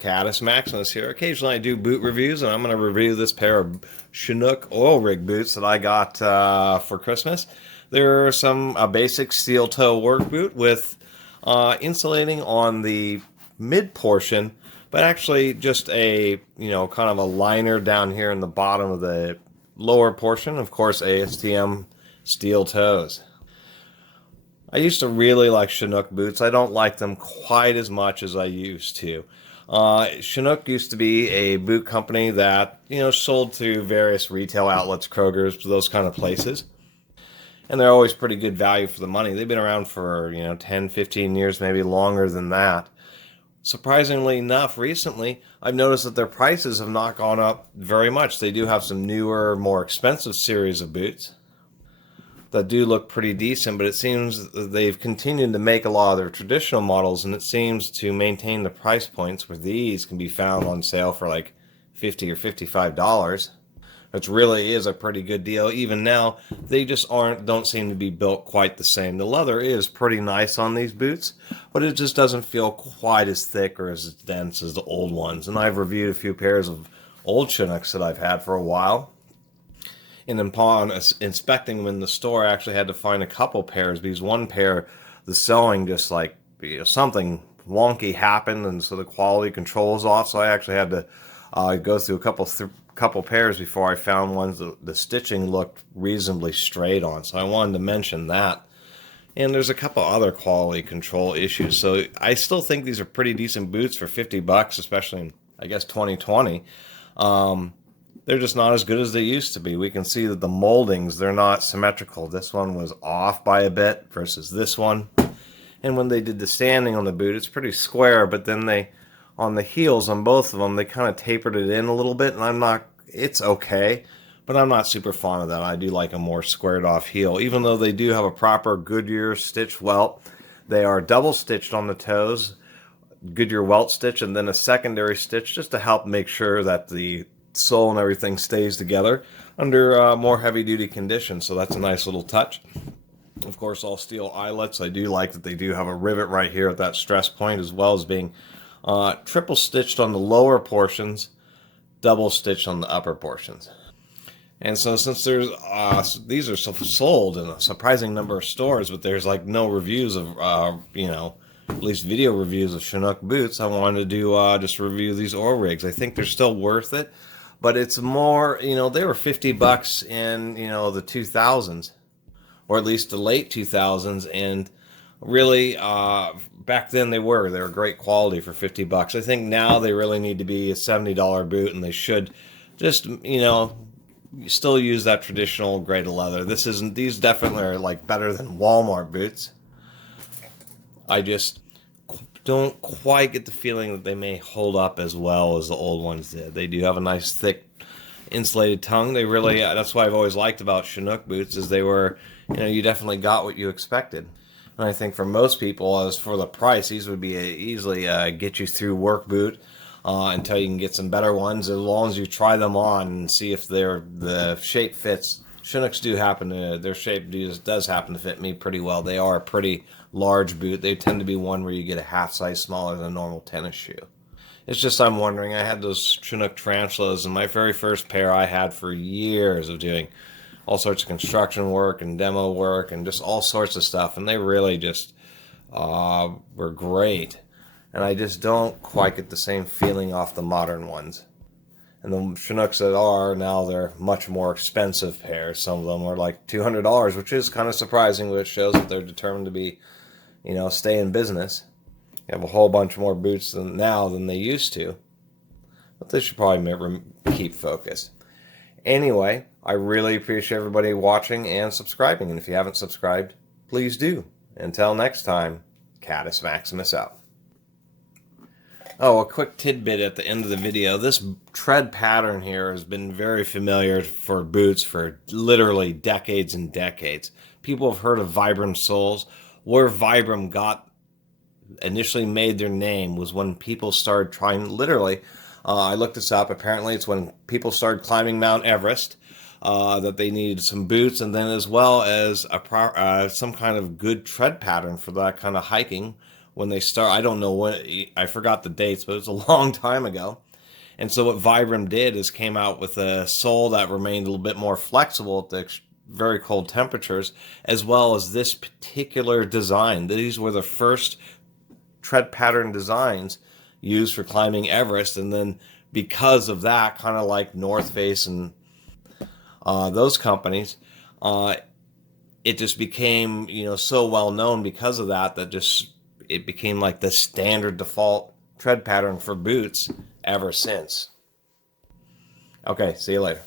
Caddis Maximus here. Occasionally I do boot reviews, and I'm going to review this pair of Chinook oil rig boots that I got for Christmas. They're some basic steel toe work boot with insulating on the mid portion, but actually just a, kind of a liner down here in the bottom of the lower portion. Of course, ASTM steel toes. I used to really like Chinook boots. I don't like them quite as much as I used to. Chinook used to be a boot company that, sold to various retail outlets, Kroger's, those kind of places. And they're always pretty good value for the money. They've been around for, 10, 15 years, maybe longer than that. Surprisingly enough, recently, I've noticed that their prices have not gone up very much. They do have some newer, more expensive series of boots that do look pretty decent, but it seems they've continued to make a lot of their traditional models, and it seems to maintain the price points where these can be found on sale for like $50 or $55, which really is a pretty good deal. Even now, they just don't seem to be built quite the same. The leather is pretty nice on these boots, but it just doesn't feel quite as thick or as dense as the old ones. And I've reviewed a few pairs of old Chinooks that I've had for a while. And upon inspecting them in the store, I actually had to find a couple pairs because one pair, the sewing just like something wonky happened, and so the quality control was off. So I actually had to go through a couple pairs before I found ones that the stitching looked reasonably straight on. So I wanted to mention that. And there's a couple other quality control issues. So I still think these are pretty decent boots for $50, especially in, I guess, 2020. They're just not as good as they used to be. We can see that the moldings, they're not symmetrical. This one was off by a bit versus this one. And when they did the standing on the boot, it's pretty square, but then on the heels on both of them, they kind of tapered it in a little bit, and it's okay, but I'm not super fond of that. I do like a more squared off heel. Even though they do have a proper Goodyear stitch welt, they are double stitched on the toes, Goodyear welt stitch, and then a secondary stitch just to help make sure that the sole and everything stays together under more heavy-duty conditions. So that's a nice little touch. Of course, all steel eyelets. I do like that they do have a rivet right here at that stress point, as well as being triple stitched on the lower portions, double stitched on the upper portions. And so since these are sold in a surprising number of stores, but there's like no reviews of at least video reviews of Chinook boots, I wanted to do just review these oil rigs. I think they're still worth it, but it's more, they were $50 in, the 2000s, or at least the late 2000s, and really, back then they were great quality for $50. I think now they really need to be a $70 boot, and they should just, still use that traditional grade of leather. These definitely are like better than Walmart boots. I just don't quite get the feeling that they may hold up as well as the old ones did. They do have a nice thick insulated tongue. They really, that's what I've always liked about Chinook boots, is they were, you definitely got what you expected. And I think for most people, as for the price, these would be easily get you through work boot until you can get some better ones, as long as you try them on and see if the shape fits. Chinooks their shape does happen to fit me pretty well. They are a pretty large boot. They tend to be one where you get a half size smaller than a normal tennis shoe. It's just, I'm wondering, I had those Chinook tarantulas, and my very first pair I had for years of doing all sorts of construction work and demo work and just all sorts of stuff, and they really just were great. And I just don't quite get the same feeling off the modern ones. And the Chinooks that are now, they're much more expensive pairs. Some of them are like $200, which is kind of surprising, which shows that they're determined to be, stay in business. They have a whole bunch more boots now than they used to. But they should probably keep focused. Anyway, I really appreciate everybody watching and subscribing. And if you haven't subscribed, please do. Until next time, Caddis Maximus out. Oh, a quick tidbit at the end of the video. This tread pattern here has been very familiar for boots for literally decades and decades. People have heard of Vibram soles. Where Vibram initially made their name was when people started trying, literally, I looked this up, apparently it's when people started climbing Mount Everest, that they needed some boots, and then as well as some kind of good tread pattern for that kind of hiking, when they start. I don't know when, I forgot the dates, but it was a long time ago. And so what Vibram did is came out with a sole that remained a little bit more flexible at the very cold temperatures, as well as this particular design. These were the first tread pattern designs used for climbing Everest, and then because of that, kind of like North Face and those companies, it just became, so well known because of that, that just it became like the standard default tread pattern for boots ever since. Okay, see you later.